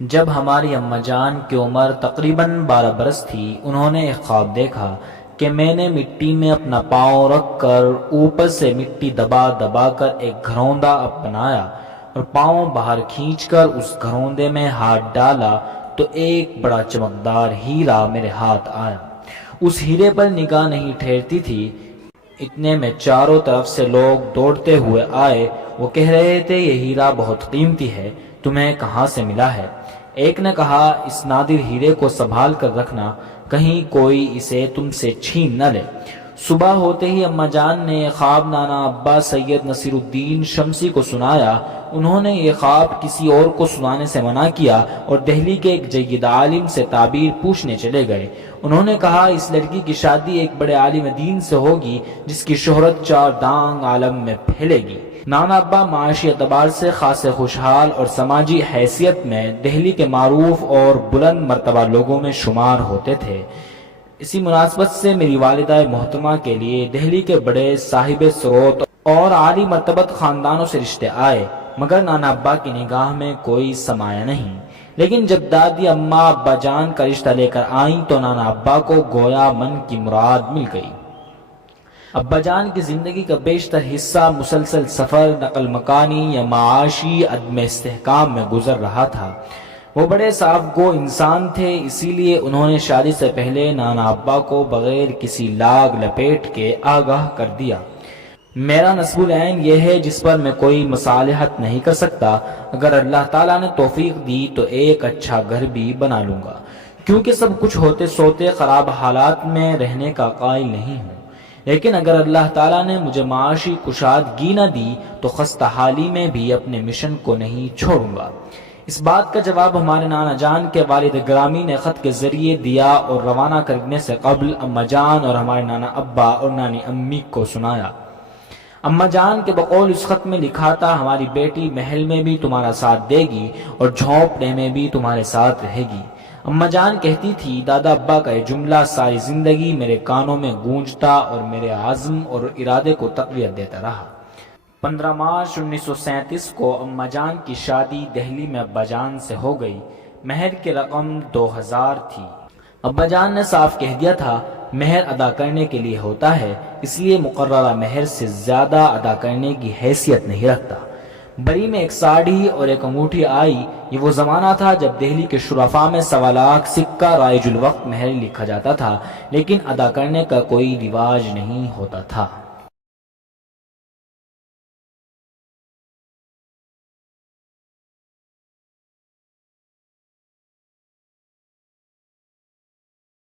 جب ہماری اماں جان کی عمر تقریباً 12 برس تھی، انہوں نے ایک خواب دیکھا کہ میں نے مٹی میں اپنا پاؤں رکھ کر اوپر سے مٹی دبا دبا کر ایک گھروندا بنایا اور پاؤں باہر کھینچ کر اس گھروندے میں ہاتھ ڈالا تو ایک بڑا چمکدار ہیرا میرے ہاتھ آیا۔ اس ہیرے پر نگاہ نہیں ٹھہرتی تھی، اتنے میں چاروں طرف سے لوگ دوڑتے ہوئے آئے۔ وہ کہہ رہے تھے، یہ ہیرا بہت قیمتی ہے، تمہیں کہاں سے ملا ہے؟ ایک نے کہا، اس نادر ہیرے کو سنبھال کر رکھنا، کہیں کوئی اسے تم سے چھین نہ لے۔ صبح ہوتے ہی اماں جان نے یہ خواب نانا ابا سید نصیر الدین شمسی کو سنایا۔ انہوں نے یہ خواب کسی اور کو سنانے سے منع کیا اور دہلی کے ایک جید عالم سے تعبیر پوچھنے چلے گئے۔ انہوں نے کہا، اس لڑکی کی شادی ایک بڑے عالم دین سے ہوگی جس کی شہرت چار دانگ عالم میں پھیلے گی۔ نانا ابا معاشی اعتبار سے خاص خوشحال اور سماجی حیثیت میں دہلی کے معروف اور بلند مرتبہ لوگوں میں شمار ہوتے تھے۔ اسی مناسبت سے میری والدہ محترمہ کے لیے دہلی کے بڑے صاحب ثروت اور عالی مرتبت خاندانوں سے رشتے آئے، مگر نانا ابا کی نگاہ میں کوئی سمایا نہیں۔ لیکن جب دادی اماں ابا جان کا رشتہ لے کر آئیں تو نانا ابا کو گویا من کی مراد مل گئی۔ ابا جان کی زندگی کا بیشتر حصہ مسلسل سفر، نقل مکانی یا معاشی عدم استحکام میں گزر رہا تھا۔ وہ بڑے صاف گو انسان تھے، اسی لیے انہوں نے شادی سے پہلے نانا ابا کو بغیر کسی لاگ لپیٹ کے آگاہ کر دیا۔ میرا نسب العین یہ ہے جس پر میں کوئی مصالحت نہیں کر سکتا، اگر اللہ تعالیٰ نے توفیق دی تو ایک اچھا گھر بھی بنا لوں گا، کیونکہ سب کچھ ہوتے سوتے خراب حالات میں رہنے کا قائل نہیں ہوں۔ لیکن اگر اللہ تعالیٰ نے مجھے معاشی کشادگی نہ دی تو خستہ حالی میں بھی اپنے مشن کو نہیں چھوڑوں گا۔ اس بات کا جواب ہمارے نانا جان کے والد گرامی نے خط کے ذریعے دیا اور روانہ کرنے سے قبل اماں جان اور ہمارے نانا ابا اور نانی امی کو سنایا۔ اماں جان کے بقول اس خط میں لکھا تھا، ہماری بیٹی محل میں بھی تمہارا ساتھ دے گی اور جھونپڑے میں بھی تمہارے ساتھ رہے گی۔ اماں جان کہتی تھی، دادا ابا کا یہ جملہ ساری زندگی میرے کانوں میں گونجتا اور میرے عزم اور ارادے کو تقویت دیتا رہا۔ 15 مارچ 1937 کو اماں جان کی شادی دہلی میں ابا جان سے ہو گئی۔ مہر کی رقم 2000 تھی۔ ابا جان نے صاف کہہ دیا تھا، مہر ادا کرنے کے لیے ہوتا ہے، اس لیے مقررہ مہر سے زیادہ ادا کرنے کی حیثیت نہیں رکھتا۔ بری میں ایک ساڑھی اور ایک انگوٹھی آئی۔ یہ وہ زمانہ تھا جب دہلی کے شرفاء میں 1.25 لاکھ سکہ رائج الوقت مہر لکھا جاتا تھا، لیکن ادا کرنے کا کوئی رواج نہیں ہوتا تھا۔